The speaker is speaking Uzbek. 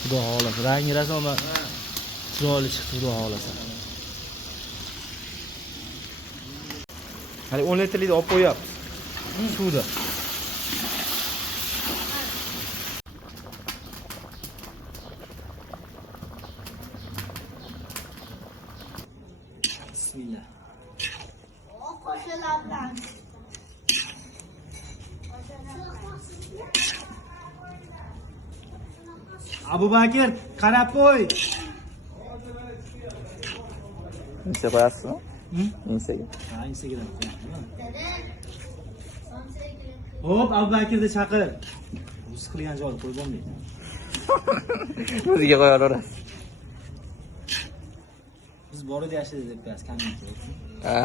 Xudo xohlasa. Rangi rasomi chiroyli chiqdi, xudo xohlasa. Hali 10 litrlikni olib qo'yapmiz. Suvda. Bismillah. Qo'shilardan. Abu Bakir, qarab qo'y. Insa qo'yasizmi? Insaga. Ha, Instagram qo'yapman. Hop, Abu Bakirni chaqir. Bu siqilgan joyni qo'yib bo'lmaydi. O'ziga qo'yaverasiz. Biz borida yashaydi deb qo'yasiz, komment. Ha.